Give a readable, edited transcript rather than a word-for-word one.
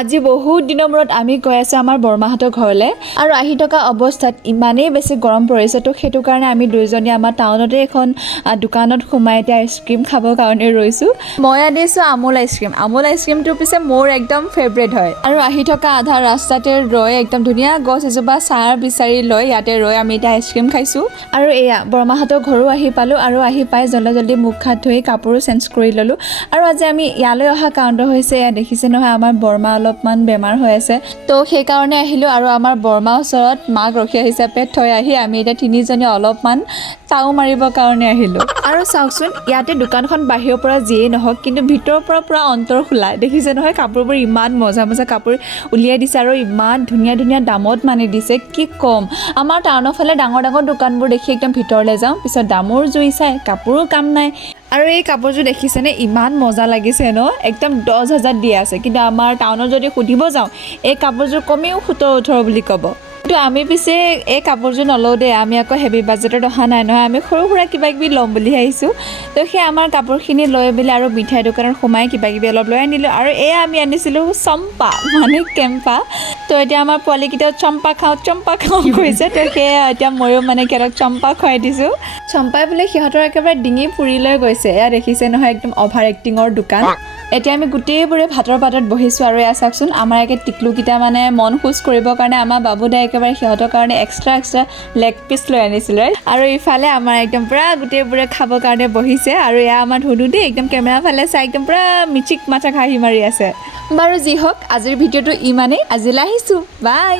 আজি বহুত দিনৰ মূৰত আমি গৈ আছোঁ আমাৰ বৰমাহঁতৰ ঘৰলৈ আৰু আহি থকা অৱস্থাত ইমানেই বেছি গৰম পৰিছে তো সেইটো কাৰণে আমি দুইজনী আমাৰ টাউনতে এখন দোকানত সোমাই এতিয়া আইচক্ৰীম খাবৰ কাৰণে ৰৈছোঁ। মই আনিছোঁ আমুল আইচক্ৰীমটো পিছে মোৰ একদম ফেভৰেট হয় আৰু আহি থকা আধা ৰাস্তাতে ৰৈ একদম ধুনীয়া গছ এজোপা ছাঁ বিচাৰি লৈ ইয়াতে ৰৈ আমি এতিয়া আইচক্ৰীম খাইছোঁ। আৰু এয়া বৰমাহঁতৰ ঘৰো আহি পালোঁ আৰু আহি পাই জল্দি মুখ হাত ধুই কাপোৰো চেঞ্জ কৰি ল'লোঁ। আৰু আজি আমি ইয়ালৈ অহা কাৰণটো হৈছে এয়া দেখিছে নহয় আমাৰ বৰমা অলপমান বেমাৰ হৈ আছে তো সেইকাৰণে আহিলোঁ আৰু আমাৰ বৰমাৰ ওচৰত মাক ৰখীয়া হিচাপে থৈ আহি আমি এতিয়া তিনিজনী অলপমান চাও মাৰিবৰ কাৰণে আহিলোঁ। আৰু চাওকচোন ইয়াতে দোকানখন বাহিৰৰ পৰা যিয়েই নহওক কিন্তু ভিতৰৰ পৰা পুৰা অন্তৰ খোলা দেখিছে নহয় কাপোৰবোৰ ইমান মজা কাপোৰ উলিয়াই দিছে আৰু ইমান ধুনীয়া দামত মানে দিছে কি ক'ম। আমাৰ টাউনৰ ফালে ডাঙৰ দোকানবোৰ দেখি একদম ভিতৰলৈ যাওঁ পিছত দামৰ জুই চাই কাপোৰো কাম নাই। আৰু এই কাপোৰযোৰ দেখিছেনে ইমান মজা লাগিছে ন একদম 10,000 দি আছে কিন্তু আমাৰ টাউনত যদি সুধিব যাওঁ এই কাপোৰযোৰ কমেও 17-18 বুলি ক'ব। কিন্তু আমি পিছে এই কাপোৰযোৰ নলওঁ দেই, আমি আকৌ হেভি বাজেটত অহা নাই নহয়, আমি সৰু সুৰা কিবাকিবি ল'ম বুলি আহিছোঁ। তো সেই আমাৰ কাপোৰখিনি লৈ পেলাই আৰু মিঠাই দোকানত সোমাই কিবাকিবি অলপ লৈ আনিলোঁ আৰু এয়া আমি আনিছিলোঁ চম্পা মানে কেম্পা। তো এতিয়া আমাৰ পোৱালীকেইটাও চম্পা খাওঁ কৈছে তো সেয়া এতিয়া ময়ো মানে সিহঁতক চম্পা খুৱাই দিছোঁ। চম্পাই বোলে সিহঁতৰ একেবাৰে ডিঙি ফুৰি লৈ গৈছে, এয়া দেখিছে নহয় একদম অভাৰ এক্টিঙৰ দোকান। এতিয়া আমি গোটেইবোৰে ভাতৰ পাতত বহিছোঁ আৰু এয়া চাওকচোন আমাৰ একে টিকলুকেইটা মানে মন খোজ কৰিবৰ কাৰণে আমাৰ বাবুদাই একেবাৰে সিহঁতৰ কাৰণে এক্সট্ৰা লেগ পিচ লৈ আনিছিলে আৰু ইফালে আমাৰ একদম পূৰা গোটেইবোৰে খাবৰ কাৰণে বহিছে আৰু এয়া আমাৰ ধুনু দেই একদম কেমেৰা ফালে চাই একদম পূৰা মিচিক মাথা হাঁহি মাৰি আছে। বাৰু যি হওক আজিৰ ভিডিঅ'টো ইমানেই, আজিলৈ আহিছোঁ, বাই।